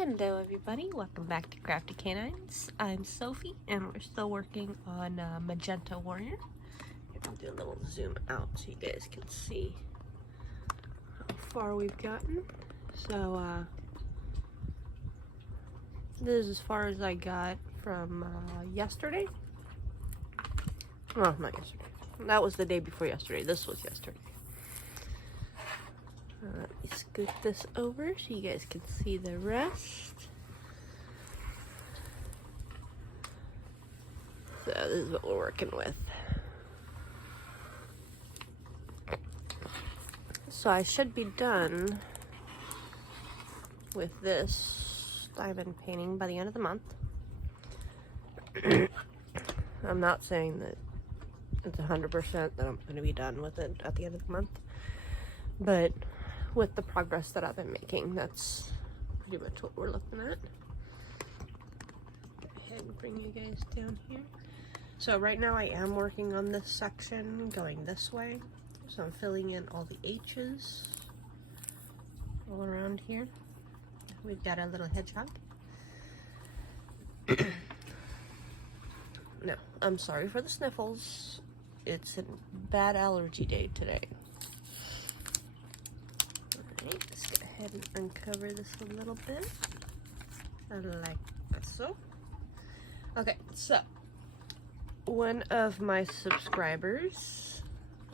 Hello everybody, welcome back to Crafty Canines. I'm Sophie and we're still working on Magenta Warrior. I'll do a little zoom out so you guys can see how far we've gotten. So this is as far as I got from yesterday. Well, not yesterday. That was the day before yesterday. This was yesterday. Let me scoot this over so you guys can see the rest. So this is what we're working with. So I should be done with this diamond painting by the end of the month. I'm not saying that it's 100% that I'm going to be done with it at the end of the month, but with the progress that I've been making, that's pretty much what we're looking at. Go ahead and bring you guys down here. So right now I am working on this section going this way. So I'm filling in all the H's all around here. We've got our little hedgehog. No, I'm sorry for the sniffles. It's a bad allergy day today. Alright, let's go ahead and uncover this a little bit. Like so. Okay, so one of my subscribers,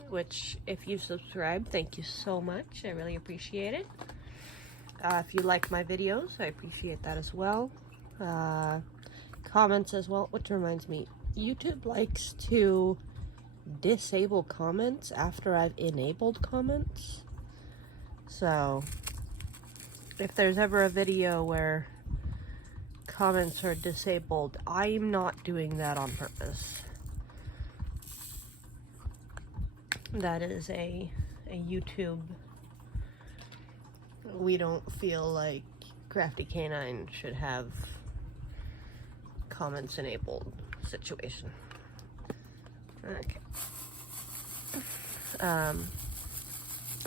which if you subscribe, thank you so much. I really appreciate it. If you like my videos, I appreciate that as well. Comments as well, which reminds me, YouTube likes to disable comments after I've enabled comments. So if there's ever a video where comments are disabled, I'm not doing that on purpose. That is a YouTube, we don't feel like Crafty Canine should have comments enabled situation. Okay.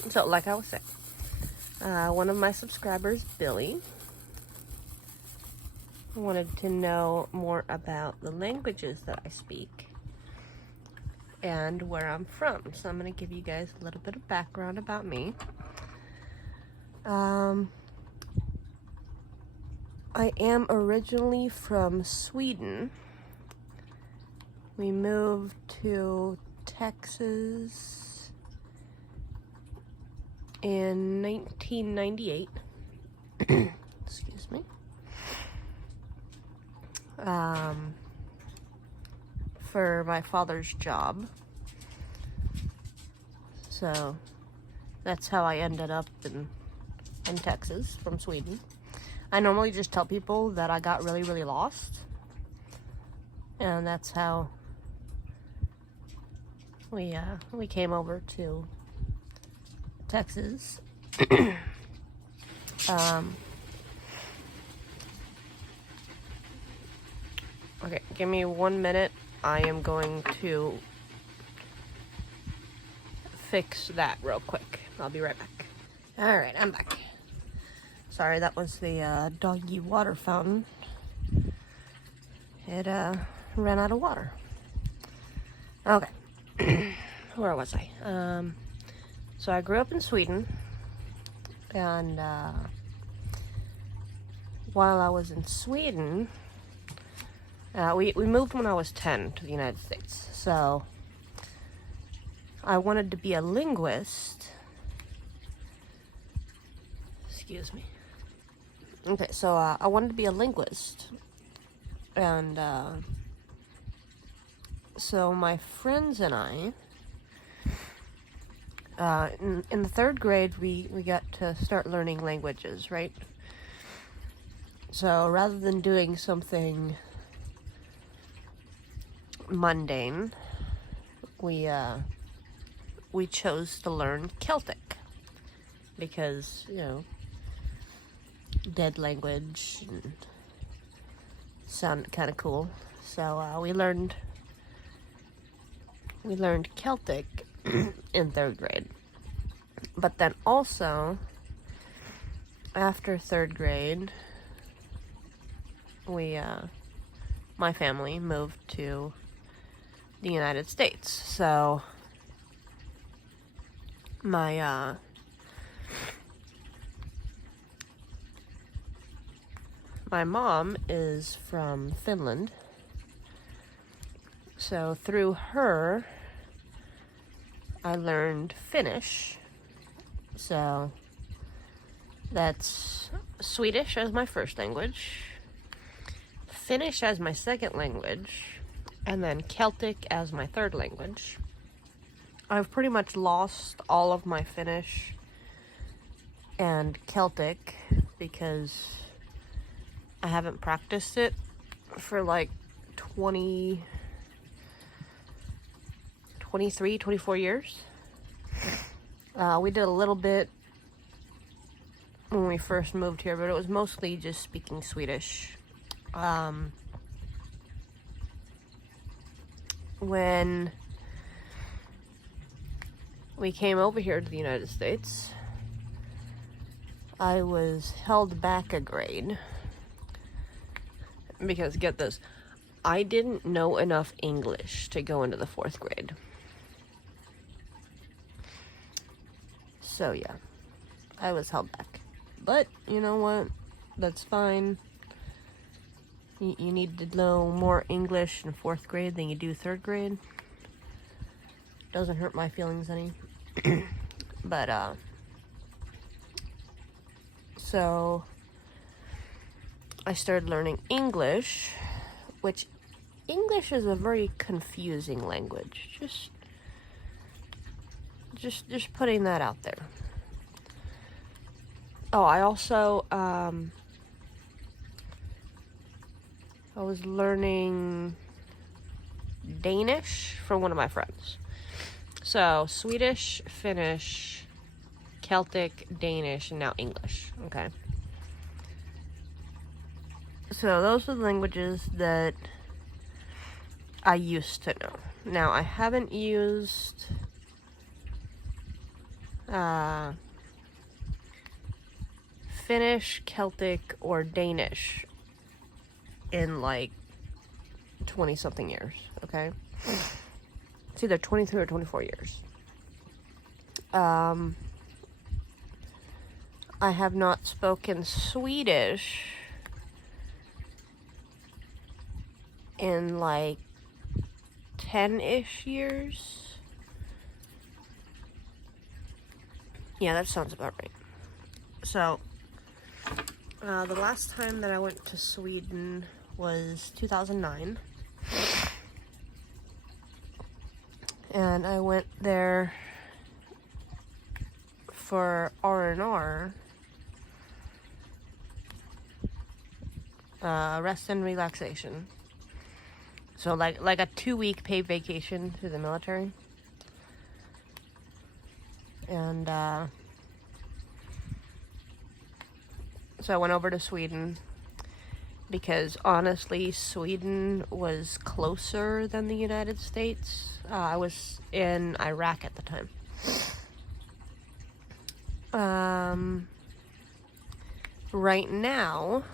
So like I was saying, one of my subscribers, Billy, wanted to know more about the languages that I speak and where I'm from. So I'm going to give you guys a little bit of background about me. I am originally from Sweden. We moved to Texas in 1998. Excuse me. For my father's job. So that's how I ended up in Texas from Sweden. I normally just tell people that I got really, really lost. And that's how we came over to Texas. Okay, give me 1 minute. I am going to fix that real quick. I'll be right back. Alright, I'm back. Sorry, that was the doggy water fountain. It ran out of water. Okay. Where was I? So I grew up in Sweden, and while I was in Sweden, we moved when I was 10 to the United States. So I wanted to be a linguist. Excuse me. Okay, so I wanted to be a linguist, and so my friends and I, in the 3rd grade, we got to start learning languages, right? So rather than doing something mundane, we chose to learn Celtic because, you know, dead language and sounded kind of cool. So we learned Celtic in 3rd grade. But then also after 3rd grade, my family moved to the United States. So my mom is from Finland. So through her, I learned Finnish. So that's Swedish as my first language, Finnish as my second language, and then Celtic as my third language. I've pretty much lost all of my Finnish and Celtic because I haven't practiced it for like 23, 24 years. We did a little bit when we first moved here, but it was mostly just speaking Swedish. When we came over here to the United States, I was held back a grade because, get this, I didn't know enough English to go into the 4th grade. So yeah, I was held back. But you know what? That's fine. You need to know more English in 4th grade than you do 3rd grade. Doesn't hurt my feelings any. But so I started learning English, which English is a very confusing language. Just putting that out there. Oh, I also I was learning Danish from one of my friends. So Swedish, Finnish, Celtic, Danish, and now English. Okay. So those are the languages that I used to know. Now I haven't used Finnish, Celtic, or Danish in like 20 something years, okay? It's either 23 or 24 years. I have not spoken Swedish in like 10-ish years. Yeah, that sounds about right. So, the last time that I went to Sweden was 2009. And I went there for R&R, rest and relaxation. So like a 2-week paid vacation through the military. And so I went over to Sweden because honestly, Sweden was closer than the United States. I was in Iraq at the time. Right now,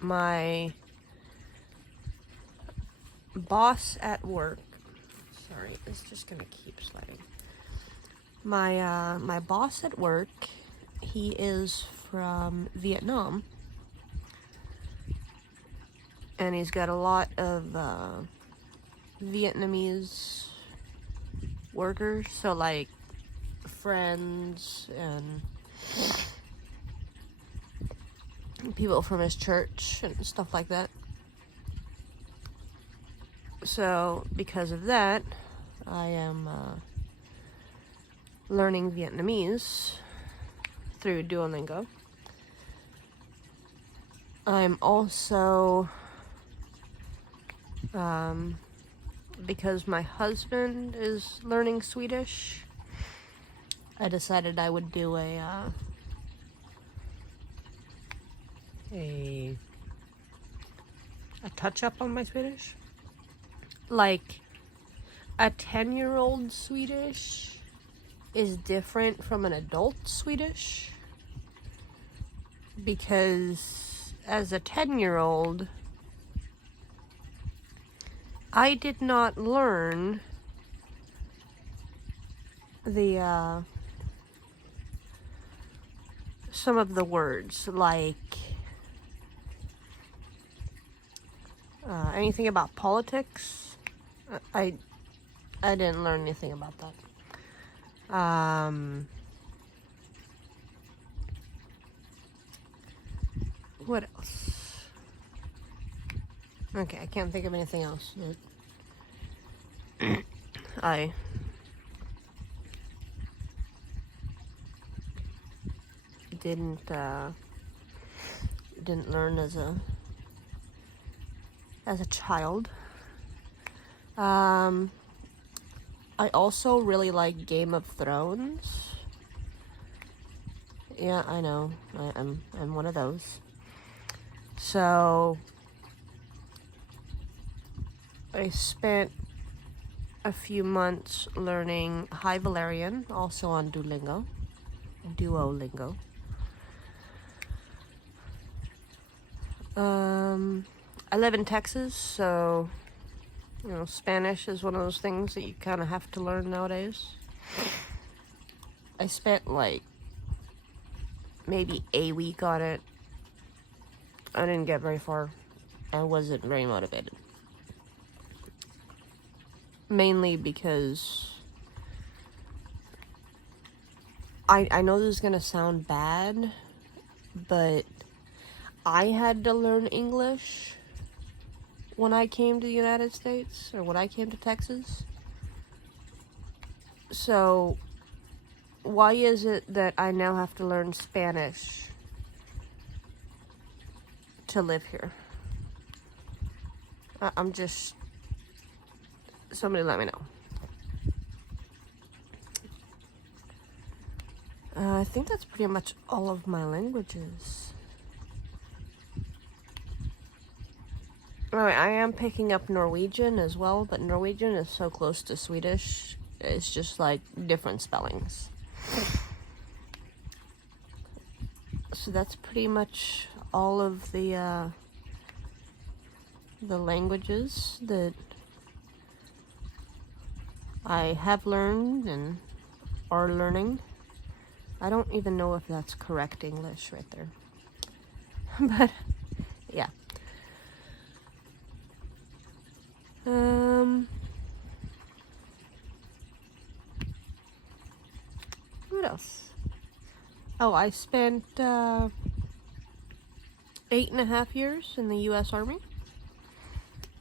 my boss at work, sorry, it's just gonna keep sliding. My boss at work, he is from Vietnam, and he's got a lot of Vietnamese workers, so like friends and people from his church and stuff like that. So because of that, I am learning Vietnamese through Duolingo. I'm also, because my husband is learning Swedish, I decided I would do a touch-up on my Swedish. Like, a 10-year-old Swedish is different from an adult Swedish because as a 10-year-old, I did not learn the some of the words, like anything about politics. I didn't learn anything about that. What else? Okay, I can't think of anything else. I didn't learn as a child. I also really like Game of Thrones. Yeah, I know. I'm one of those. So I spent a few months learning High Valerian, also on Duolingo. I live in Texas, so you know, Spanish is one of those things that you kind of have to learn nowadays. I spent like maybe a week on it. I didn't get very far. I wasn't very motivated. Mainly because I know this is gonna sound bad, but I had to learn English when I came to the United States, or when I came to Texas. So why is it that I now have to learn Spanish to live here? I'm just... Somebody let me know. I think that's pretty much all of my languages. Alright, I am picking up Norwegian as well, but Norwegian is so close to Swedish, it's just like different spellings. So that's pretty much all of the languages that I have learned and are learning. I don't even know if that's correct English right there. But, yeah. What else? Oh, I spent 8.5 years in the U.S. Army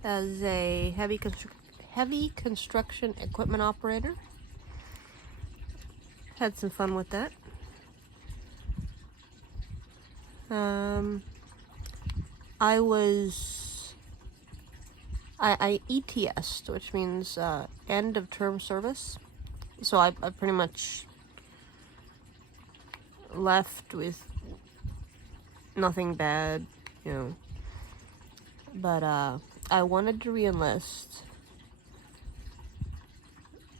as a heavy construction equipment operator. Had some fun with that. I ETS'd, which means end of term service. So I pretty much left with nothing bad, you know. But I wanted to re-enlist,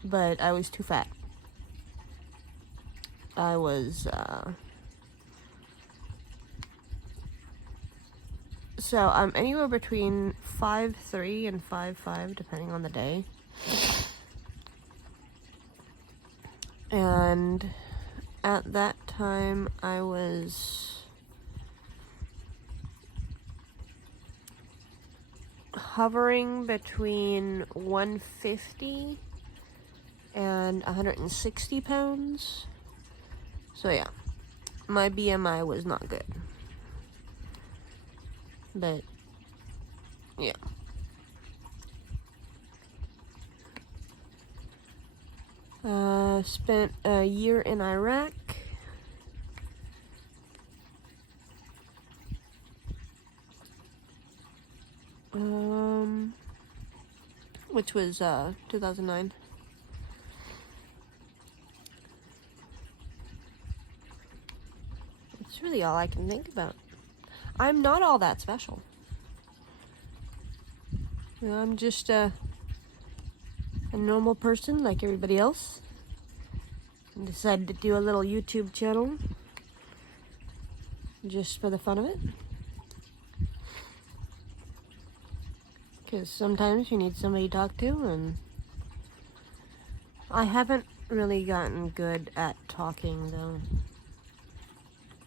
but I was too fat. I was so I'm anywhere between 5'3" and 5'5", depending on the day. And at that time I was hovering between 150 and 160 pounds. So yeah, my BMI was not good. But yeah. Spent a year in Iraq. Which was 2009. It's really all I can think about. I'm not all that special. You know, I'm just a normal person like everybody else. And decided to do a little YouTube channel just for the fun of it. Because sometimes you need somebody to talk to, and I haven't really gotten good at talking, though.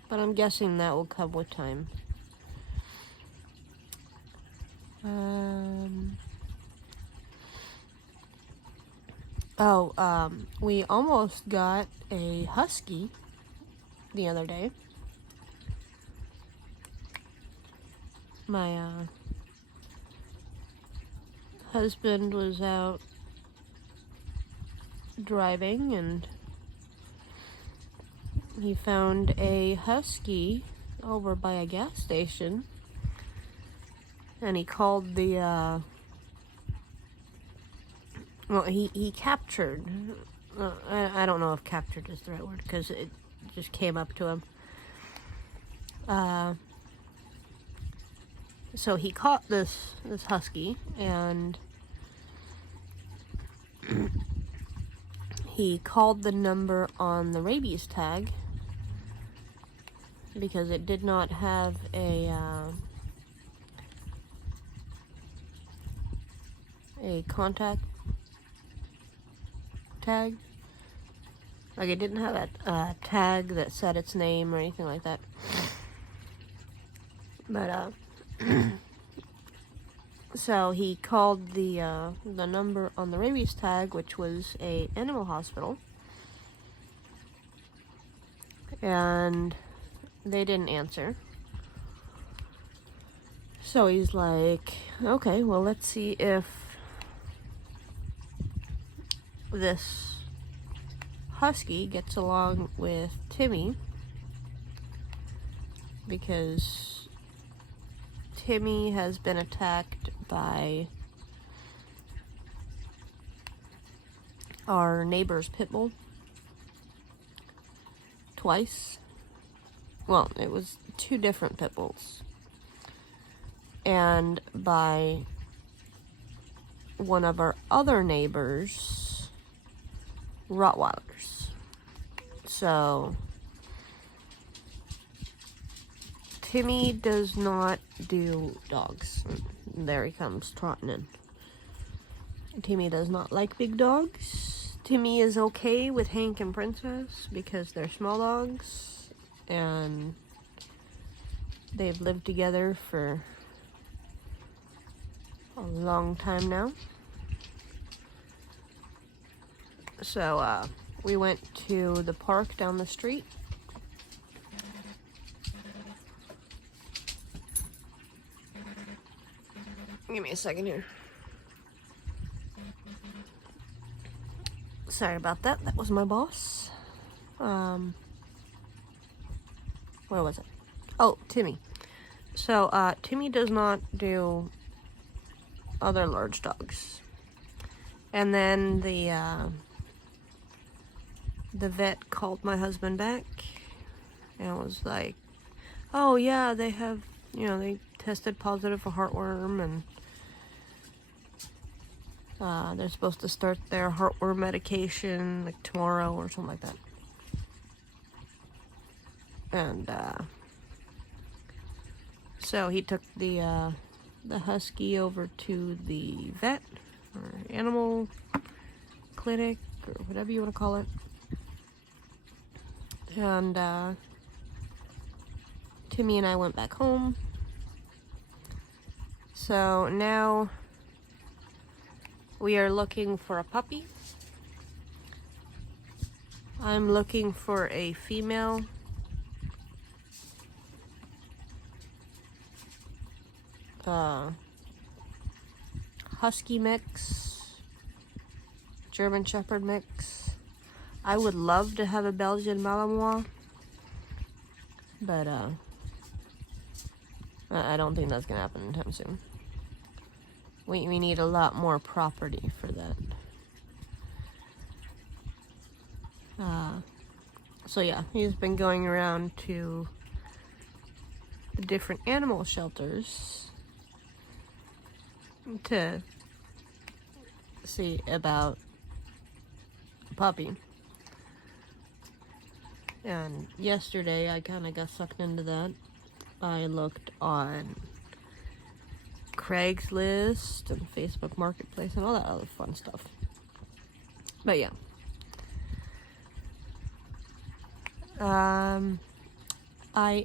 But I'm guessing that will come with time. We almost got a husky the other day. My husband was out driving and he found a husky over by a gas station, and he called the he captured, I don't know if captured is the right word, because it just came up to him. So he caught this husky, and he called the number on the rabies tag because it did not have a contact tag. Like, it didn't have a tag that said its name or anything like that. But so he called the number on the rabies tag, which was a animal hospital, and they didn't answer. So he's like, okay, well, let's see if this husky gets along with Timmy, because Timmy has been attacked by our neighbor's pit bull twice. Well, it was 2 different pit bulls, and by one of our other neighbors' Rottweilers. So Timmy does not do dogs. There he comes trotting in. Timmy does not like big dogs. Timmy is okay with Hank and Princess because they're small dogs, and they've lived together for a long time now. So we went to the park down the street. Give me a second here. Sorry about that. That was my boss. Where was it? Oh, Timmy. So, Timmy does not do other large dogs. And then the vet called my husband back and was like, oh yeah, they have, they tested positive for heartworm, and they're supposed to start their heartworm medication like tomorrow or something like that. And so he took the husky over to the vet or animal clinic or whatever you want to call it. And Timmy and I went back home. So now we are looking for a puppy. I'm looking for a female. Husky mix, German Shepherd mix. I would love to have a Belgian Malinois, but I don't think that's gonna happen anytime soon. We need a lot more property for that. So yeah, he's been going around to the different animal shelters to see about a puppy. And yesterday I kind of got sucked into that. I looked on Craigslist and Facebook Marketplace and all that other fun stuff. But yeah. I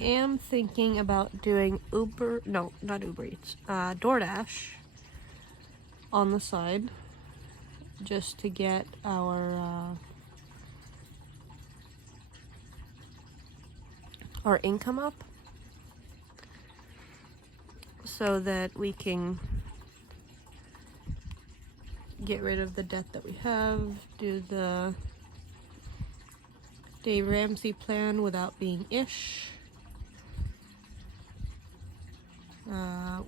am thinking about doing DoorDash on the side, just to get our income up, so that we can get rid of the debt that we have, do the Dave Ramsey plan without being ish.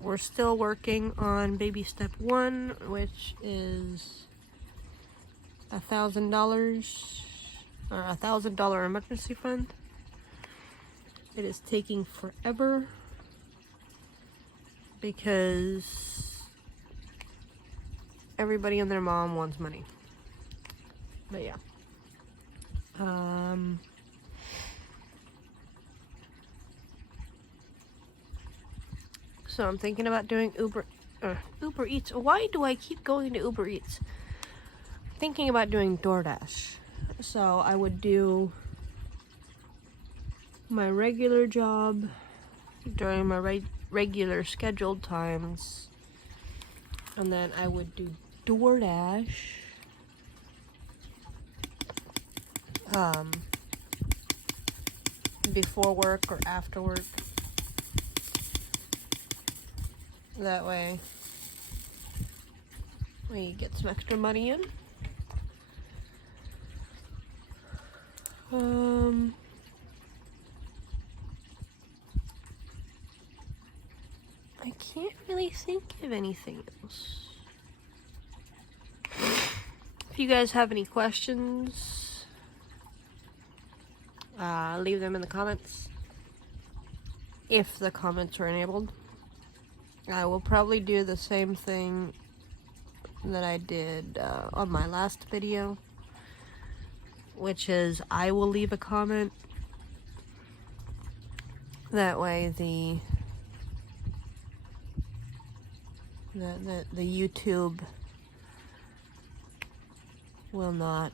We're still working on baby step 1, which is $1,000 or $1,000 emergency fund. It is taking forever because everybody and their mom wants money. But yeah. So I'm thinking about doing Uber Eats. Why do I keep going to Uber Eats? I'm thinking about doing DoorDash. So I would do my regular job during my regular scheduled times, and then I would do DoorDash before work or after work. That way we get some extra money in. I can't really think of anything else. If you guys have any questions, leave them in the comments, if the comments are enabled. I will probably do the same thing that I did on my last video, which is I will leave a comment. That way the YouTube will not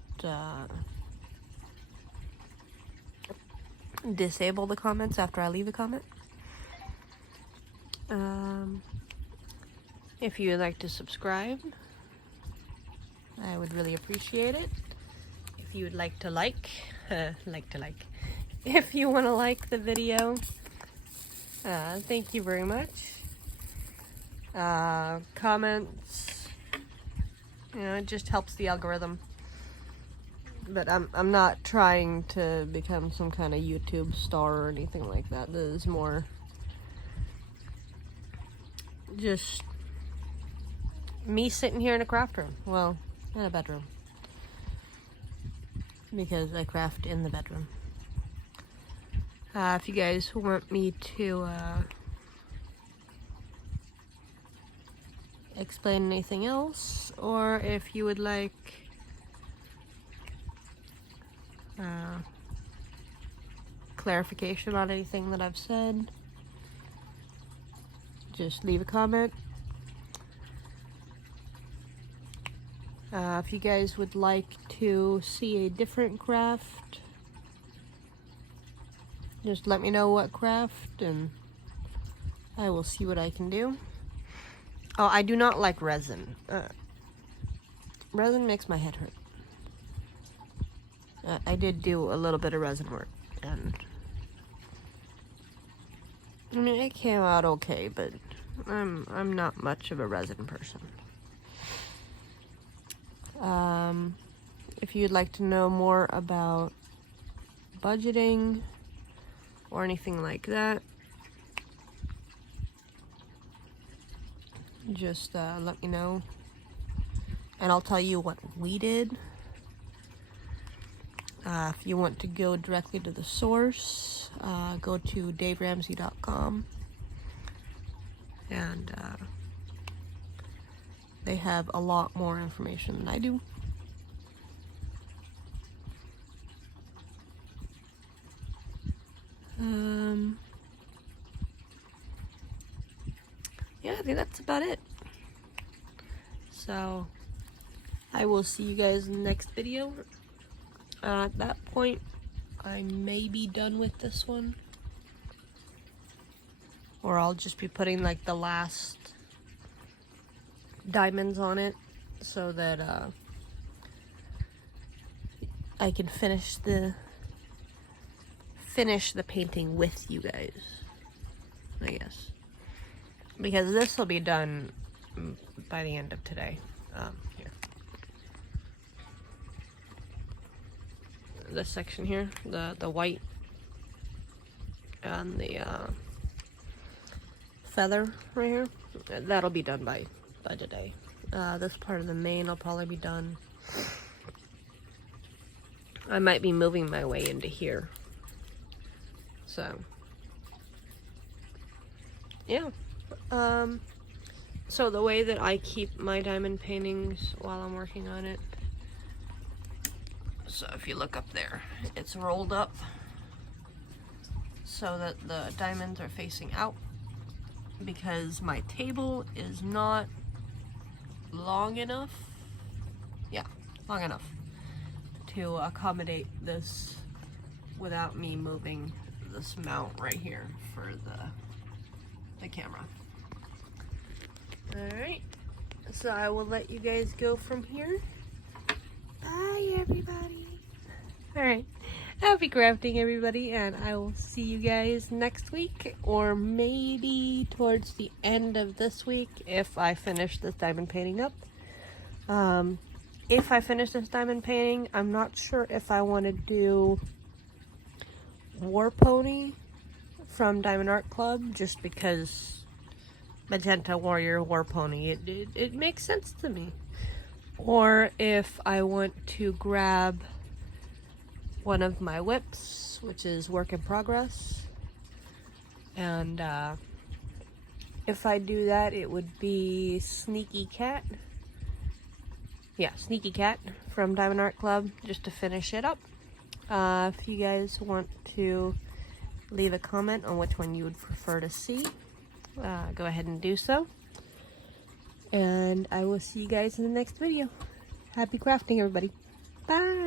disable the comments after I leave a comment. If you would like to subscribe, I would really appreciate it. If you would like to if you want to like the video, thank you very much. Comments, it just helps the algorithm. But I'm not trying to become some kind of YouTube star or anything like that. This is more just me sitting here in a craft room. Well, in a bedroom. Because I craft in the bedroom. If you guys want me to explain anything else, or if you would like clarification on anything that I've said, just leave a comment. If you guys would like to see a different craft, just let me know what craft and I will see what I can do. Oh, I do not like resin. Resin makes my head hurt. I did do a little bit of resin work, and I mean, it came out okay, but I'm not much of a resin person. If you'd like to know more about budgeting or anything like that, just let me know, and I'll tell you what we did. If you want to go directly to the source, go to daveramsey.com, and they have a lot more information than I do. yeah, I think that's about it. So I will see you guys in the next video. At that point, I may be done with this one, or I'll just be putting like the last diamonds on it so that I can finish the painting with you guys, I guess, because this will be done by the end of today. Here, this section here, the white and the feather right here, that'll be done by today. This part of the mane will probably be done. I might be moving my way into here. So, yeah. So the way that I keep my diamond paintings while I'm working on it, so if you look up there, it's rolled up so that the diamonds are facing out, because my table is not long enough, long enough to accommodate this without me moving this mount right here for the camera. Alright, so I will let you guys go from here. Bye, everybody. Alright, happy crafting, everybody, and I will see you guys next week, or maybe towards the end of this week if I finish this diamond painting up. If I finish this diamond painting, I'm not sure if I want to do War Pony from Diamond Art Club, just because Magenta Warrior War Pony, it makes sense to me. Or if I want to grab one of my whips, which is work in progress, and if I do that, it would be Sneaky Cat. Yeah, Sneaky Cat from Diamond Art Club, just to finish it up. If you guys want to leave a comment on which one you would prefer to see, go ahead and do so. And I will see you guys in the next video. Happy crafting, everybody. Bye!